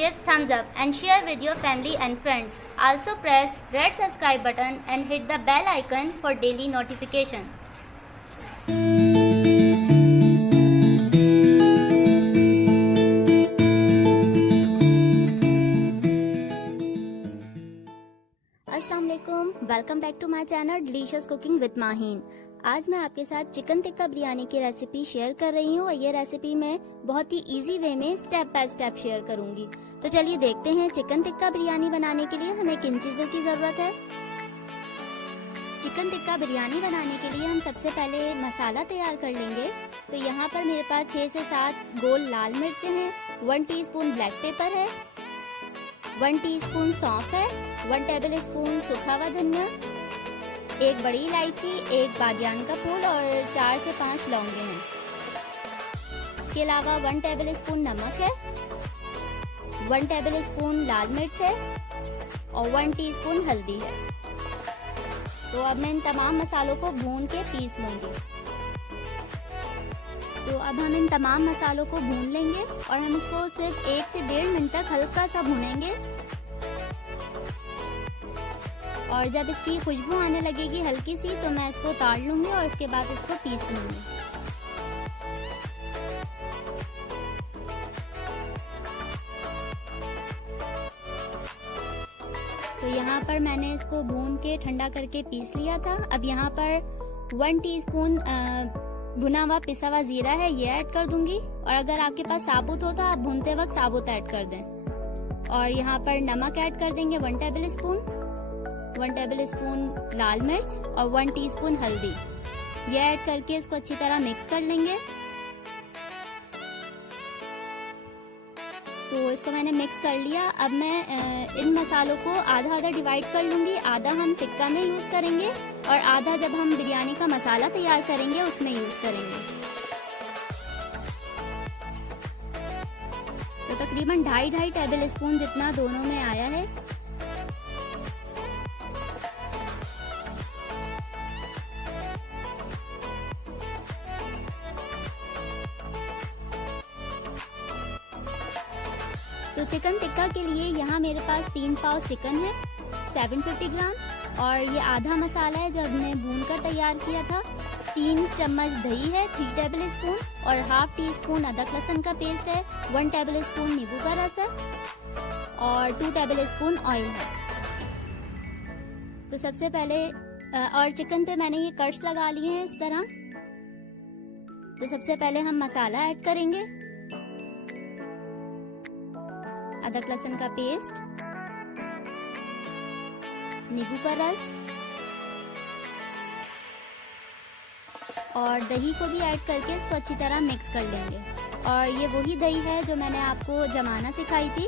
give thumbs up and share with your family and friends. Also press red subscribe button and hit the bell icon for daily notification. अस्सलाम वालेकुम, welcome back to my channel delicious cooking with Maheen. आज मैं आपके साथ chicken tikka biryani की recipe share कर रही हूँ और ये रेसिपी मैं बहुत ही इजी वे में स्टेप बाय स्टेप शेयर करूंगी। तो चलिए देखते हैं चिकन टिक्का बिरयानी बनाने के लिए हमें किन चीज़ों की ज़रूरत है। चिकन टिक्का बिरयानी बनाने के लिए हम सबसे पहले मसाला तैयार कर लेंगे। तो यहाँ पर मेरे पास 6 से 7 गोल लाल मिर्चें हैं, 1 टीस्पून ब्लैक पेपर है, 1 टीस्पून सौंफ है, 1 टेबल स्पून सूखा हुआ धनिया, 1 बड़ी इलायची, 1 बादियान का फूल और 4 से 5 लौंगे हैं। इसके अलावा 1 टेबल स्पून नमक है, 1 टेबल स्पून लाल मिर्च है और 1 टीस्पून हल्दी है। तो अब मैं इन तमाम मसालों को भून के पीस लूँगी। तो अब हम इन तमाम मसालों को भून लेंगे और हम इसको सिर्फ 1 से 1.5 मिनट तक हल्का सा भूनेंगे। और जब इसकी खुशबू आने लगेगी हल्की सी तो मैं इसको उतार लूँगी और उसके बाद इसको पीस लूँगी। तो यहाँ पर मैंने इसको भून के ठंडा करके पीस लिया था। अब यहाँ पर 1 टीस्पून भुना हुआ पिसा हुआ जीरा है, ये ऐड कर दूंगी। और अगर आपके पास साबुत हो तो आप भूनते वक्त साबुत ऐड कर दें। और यहाँ पर नमक ऐड कर देंगे 1 टेबल स्पून, 1 टेबल स्पून लाल मिर्च और 1 टीस्पून हल्दी, ये ऐड करके इसको अच्छी तरह मिक्स कर लेंगे। तो इसको मैंने मिक्स कर लिया। अब मैं इन मसालों को आधा आधा डिवाइड कर लूँगी। आधा हम टिक्का में यूज़ करेंगे और आधा जब हम बिरयानी का मसाला तैयार करेंगे उसमें यूज़ करेंगे। तो तकरीबन 2.5 टेबल स्पून जितना दोनों में आया है। तो चिकन टिक्का के लिए यहाँ मेरे पास 3 पाव चिकन है, 750 ग्राम, और ये आधा मसाला है जो हमने भून कर तैयार किया था। 3 चम्मच दही है, 3 टेबल स्पून, और ½ टीस्पून अदरक लहसुन का पेस्ट है, 1 टेबल स्पून नींबू का रस है और 2 टेबल स्पून ऑयल है। तो सबसे पहले और चिकन पे मैंने ये कट्स लगा लिए हैं इस तरह। तो सबसे पहले हम मसाला ऐड करेंगे, अदरक लहसुन का पेस्ट, नींबू का रस और दही को भी ऐड करके इसको अच्छी तरह मिक्स कर लेंगे। और ये वही दही है जो मैंने आपको जमाना सिखाई थी।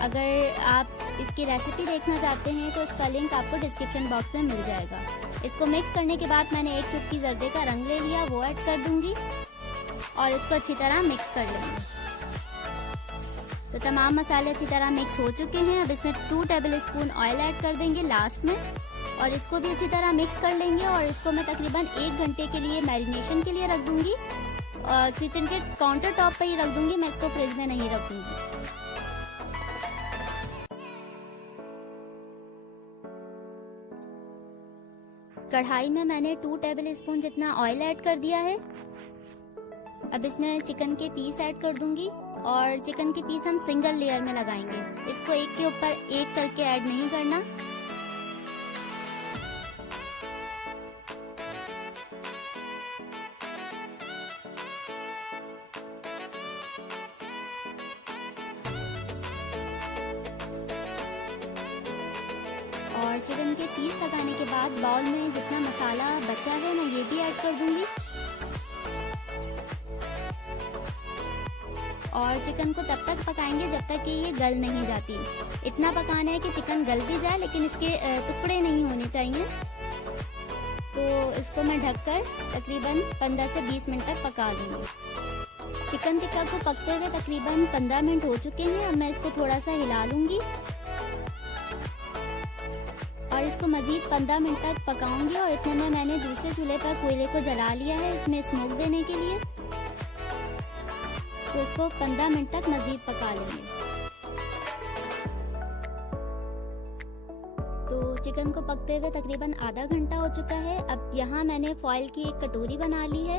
अगर आप इसकी रेसिपी देखना चाहते हैं तो इसका लिंक आपको डिस्क्रिप्शन बॉक्स में मिल जाएगा। इसको मिक्स करने के बाद मैंने 1 चुटकी जर्दे का रंग ले लिया, वो ऐड कर दूंगी और इसको अच्छी तरह मिक्स कर लेंगे। तो तमाम मसाले अच्छी तरह मिक्स हो चुके हैं। अब इसमें 2 टेबल स्पून ऑयल ऐड कर देंगे लास्ट में और इसको भी अच्छी तरह मिक्स कर लेंगे। और इसको मैं तकरीबन 1 घंटे के लिए मैरिनेशन के लिए रख दूंगी और किचन के काउंटर टॉप पर ही रख दूंगी, मैं इसको फ्रिज में नहीं रखूंगी। कढ़ाई में मैंने 2 टेबल स्पून जितना ऑयल ऐड कर दिया है। अब इसमें चिकन के पीस ऐड कर दूंगी और चिकन के पीस हम सिंगल लेयर में लगाएंगे, इसको एक के ऊपर एक करके ऐड नहीं करना। और चिकन के पीस लगाने के बाद बाउल में जितना मसाला बचा है मैं ये भी ऐड कर दूंगी। और चिकन को तब तक पकाएंगे जब तक कि ये गल नहीं जाती। इतना पकाना है कि चिकन गल भी जाए लेकिन इसके टुकड़े नहीं होने चाहिए। तो इसको मैं ढककर तकरीबन 15 से 20 मिनट तक पका दूंगी। चिकन टिक्का को पकते हुए तकरीबन 15 मिनट हो चुके हैं। अब मैं इसको थोड़ा सा हिला लूंगी और इसको मजीद 15 मिनट तक पकाऊंगी। और इतने में मैंने दूसरे चूल्हे पर कोयले को जला लिया है इसमें स्मोक देने के लिए। तो इसको 15 मिनट तक मजीद पका लेंगे। चिकन को पकते हुए तकरीबन आधा घंटा हो चुका है। अब यहाँ मैंने फॉइल की एक कटोरी बना ली है।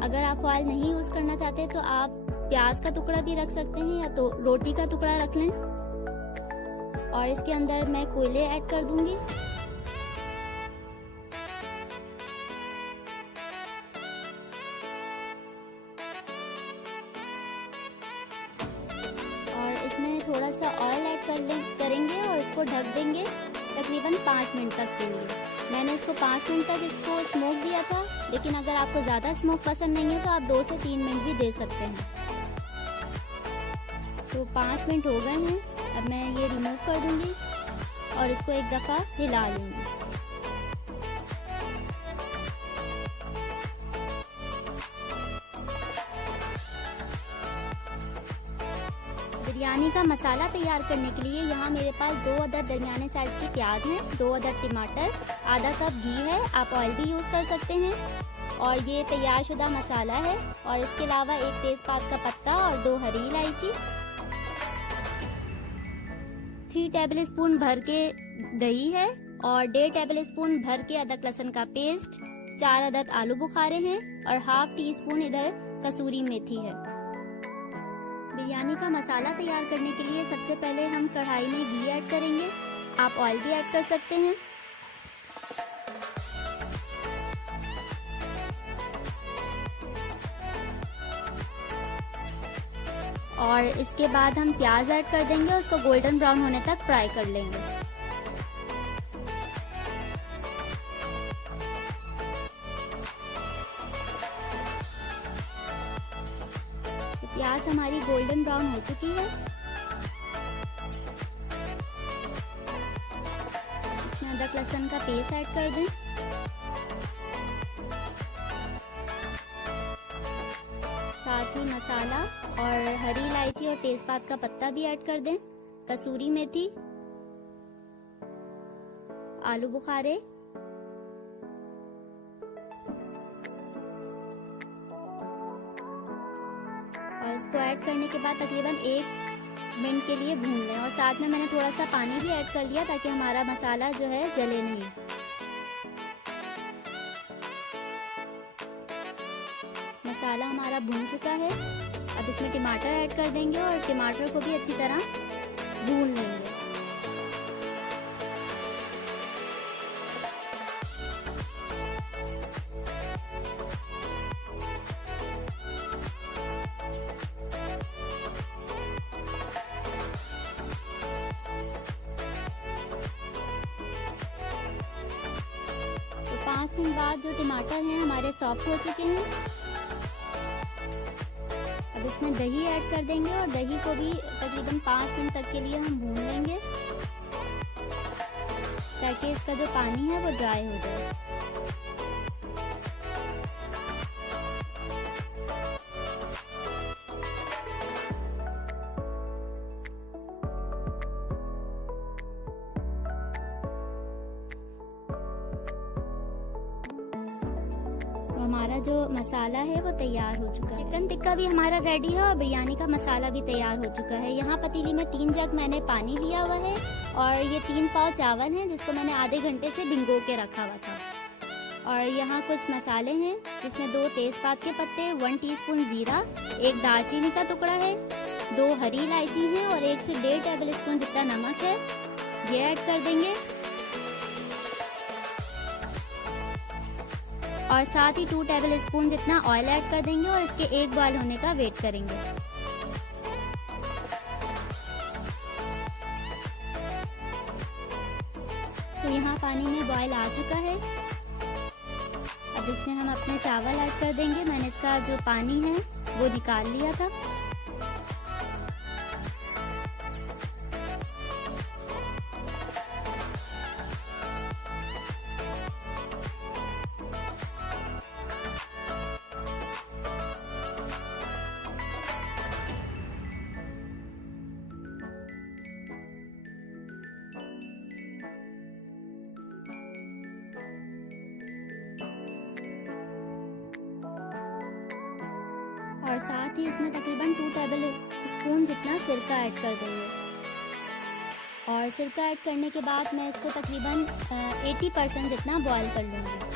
अगर आप फॉइल नहीं यूज करना चाहते तो आप प्याज का टुकड़ा भी रख सकते हैं या तो रोटी का टुकड़ा रख लें। और इसके अंदर मैं कोयले ऐड कर दूंगी। और इसमें थोड़ा सा ऑयल ऐड करेंगे और इसको ढक देंगे तकरीबन 5 मिनट तक के लिए। मैंने इसको 5 मिनट तक इसको स्मोक दिया था, लेकिन अगर आपको ज़्यादा स्मोक पसंद नहीं है तो आप 2 से 3 मिनट भी दे सकते हैं। तो 5 मिनट हो गए हैं। अब मैं ये रिमूव कर दूंगी और इसको एक दफ़ा हिला लूँगी। बिरयानी का मसाला तैयार करने के लिए यहाँ मेरे पास 2 अदद दरमियाने साइज की प्याज हैं, 2 अदद टमाटर, आधा कप घी है, आप ऑयल भी यूज़ कर सकते हैं। और ये तैयार शुदा मसाला है। और इसके अलावा 1 तेज़पात का पत्ता और 2 हरी इलायची, 3 टेबल स्पून भर के दही है और 1.5 टेबल स्पून भर के अदरक लहसुन का पेस्ट, 4 अदद आलू बुखारे हैं और ½ टीस्पून इधर कसूरी मेथी है। बिरयानी का मसाला तैयार करने के लिए सबसे पहले हम कढ़ाई में घी ऐड करेंगे। आप ऑयल भी ऐड कर सकते हैं। और इसके बाद हम प्याज ऐड कर देंगे, उसको गोल्डन ब्राउन होने तक फ्राई कर लेंगे। तो प्याज हमारी गोल्डन ब्राउन हो चुकी है। इसमें अदरक लहसुन का पेस्ट ऐड कर दें। साथ ही मसाला और हरी इलायची और तेजपात का पत्ता भी ऐड कर दें, कसूरी मेथी, आलू बुखारे और इसको ऐड करने के बाद तकरीबन 1 मिनट के लिए भून लें। और साथ में मैंने थोड़ा सा पानी भी ऐड कर लिया ताकि हमारा मसाला जो है जले नहीं। मसाला हमारा भून चुका है। अब इसमें टमाटर ऐड कर देंगे और टमाटर को भी अच्छी तरह भून लेंगे। तो 5 मिनट बाद जो टमाटर हैं हमारे सॉफ्ट हो चुके हैं। अब इसमें दही ऐड कर देंगे और दही को भी तकरीबन 5 मिनट तक के लिए हम भून लेंगे ताकि इसका जो पानी है वो ड्राई हो जाए। हमारा जो मसाला है वो तैयार हो चुका है। चिकन टिक्का भी हमारा रेडी है और बिरयानी का मसाला भी तैयार हो चुका है। यहाँ पतीली में 3 जग मैंने पानी लिया हुआ है और ये 3 पाव चावल हैं जिसको मैंने आधे घंटे से भिगो के रखा हुआ था। और यहाँ कुछ मसाले हैं जिसमें 2 तेजपात के पत्ते, 1 टीस्पून जीरा, 1 दालचीनी का टुकड़ा है, 2 हरी इलायची है और 1 से 1.5 टेबल स्पून जितना नमक है, ये ऐड कर देंगे। और साथ ही 2 टेबल स्पून जितना ऑयल ऐड कर देंगे और इसके 1 बॉयल होने का वेट करेंगे। तो यहाँ पानी में बॉयल आ चुका है। अब इसमें हम अपने चावल ऐड कर देंगे। मैंने इसका जो पानी है वो निकाल लिया था। और साथ ही इसमें तकरीबन 2 टेबल स्पून जितना सिरका ऐड कर देंगे। और सिरका ऐड करने के बाद मैं इसको तकरीबन 80% जितना बॉयल कर लूँगी।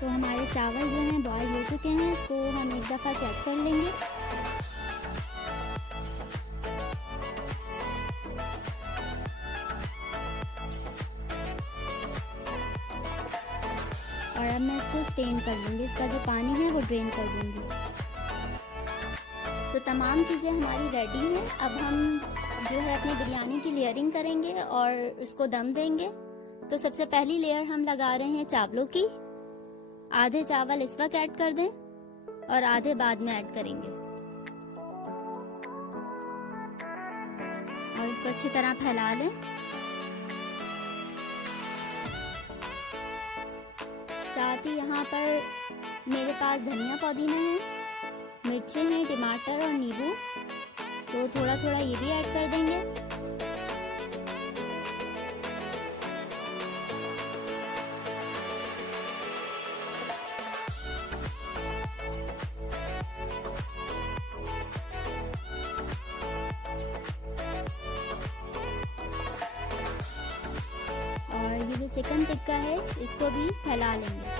तो हमारे चावल जो हैं बॉयल हो चुके हैं, इसको हम एक दफ़ा चेक कर लेंगे। और अब मैं इसको स्टेन कर लूँगी, इसका जो पानी है वो ड्रेन कर दूँगी। तो तमाम चीज़ें हमारी रेडी हैं। अब हम जो है अपनी बिरयानी की लेयरिंग करेंगे और उसको दम देंगे। तो सबसे पहली लेयर हम लगा रहे हैं चावलों की। आधे चावल इस वक्त ऐड कर दें और आधे बाद में ऐड करेंगे और इसको अच्छी तरह फैला लें। साथ ही यहाँ पर मेरे पास धनिया पुदीना है, मिर्चें हैं, टमाटर और नींबू, तो थोड़ा थोड़ा ये भी ऐड कर देंगे। और ये जो चिकन टिक्का है इसको भी फैला लेंगे।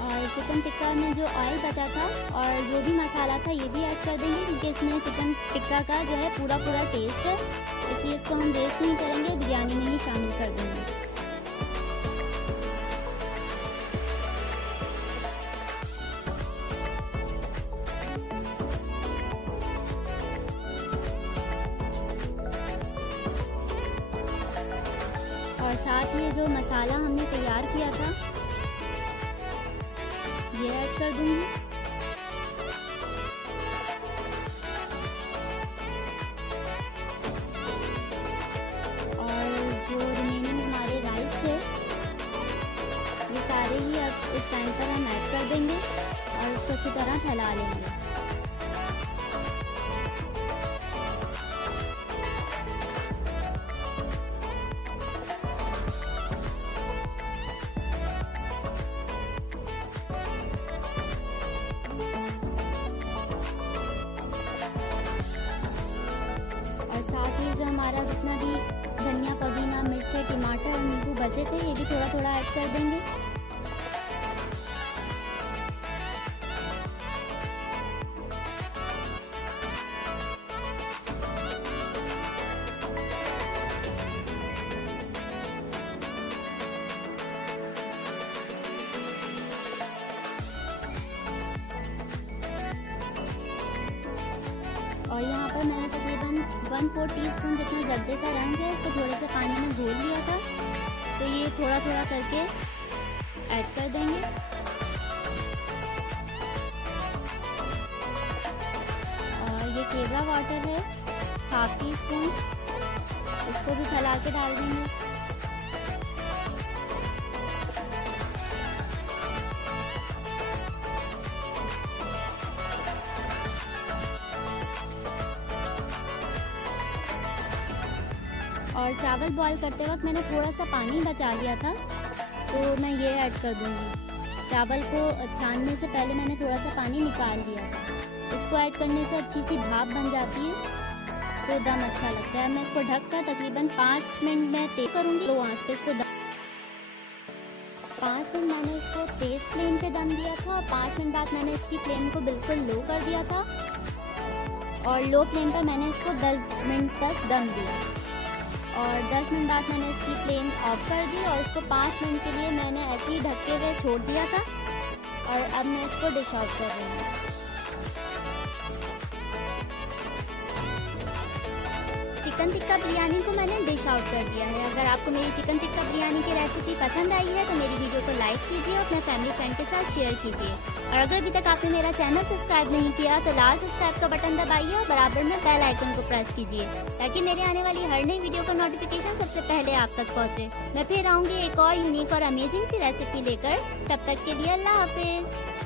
और चिकन टिक्का में जो ऑयल बचा था और जो भी मसाला था ये भी ऐड कर देंगे, क्योंकि इसमें चिकन टिक्का का जो है पूरा टेस्ट है, इसलिए इसको हम वेस्ट नहीं करेंगे, बिरयानी में ही शामिल कर देंगे। और साथ में जो मसाला हमने तैयार किया था ये ऐड कर दूंगी। और जो रिमेनिंग हमारे राइस थे ये सारे ही अब इस टाइम पर हम ऐड कर देंगे और इसको अच्छी तरह फैला लेंगे। जो हमारा जितना भी धनिया पुदीना मिर्ची टमाटर और नींबू बचे थे ये भी थोड़ा थोड़ा ऐड कर देंगे। और यहाँ पर मैंने तकरीबन 1/4 टीस्पून जितना जर्दे का रंग है इसको थोड़े से पानी में घोल लिया था, तो ये थोड़ा थोड़ा करके ऐड कर देंगे। और ये केवड़ा वाटर है 1/2 टीस्पून, इसको भी फैला के डाल देंगे। और चावल बॉईल करते वक्त मैंने थोड़ा सा पानी बचा लिया था, तो मैं ये ऐड कर दूंगी। चावल को छानने से पहले मैंने थोड़ा सा पानी निकाल दिया था। इसको ऐड करने से अच्छी सी भाप बन जाती है, तो दम अच्छा लगता है। मैं इसको ढककर तकरीबन 5 मिनट में तेज करूँगी, तो आंच पे इसको 5 मिनट मैंने इसको तेज फ्लेम पे दम दिया था और 5 मिनट बाद मैंने इसकी फ्लेम को बिल्कुल लो कर दिया था और लो फ्लेम पर मैंने इसको 10 मिनट तक दम दिया। और 10 मिनट बाद मैंने इसकी फ्लेम ऑफ कर दी और इसको 5 मिनट के लिए मैंने ऐसे ही ढके हुए छोड़ दिया था। और अब मैं इसको डिश आउट कर रही हूँ। चिकन टिक्का बिरयानी को मैंने डिश आउट कर कर दिया है। अगर आपको मेरी चिकन टिक्का बिरयानी की रेसिपी पसंद आई है तो मेरी वीडियो को लाइक कीजिए और अपने फैमिली फ्रेंड के साथ शेयर कीजिए। और अगर अभी तक आपने मेरा चैनल सब्सक्राइब नहीं किया तो लाल सब्सक्राइब का बटन दबाइए और बराबर में बेल आइकन को प्रेस कीजिए ताकि मेरे आने वाली हर नई वीडियो का नोटिफिकेशन सबसे पहले आप तक पहुंचे। मैं फिर आऊंगी एक और यूनिक और अमेजिंग सी रेसिपी लेकर। तब तक के लिए अल्लाह हाफिज।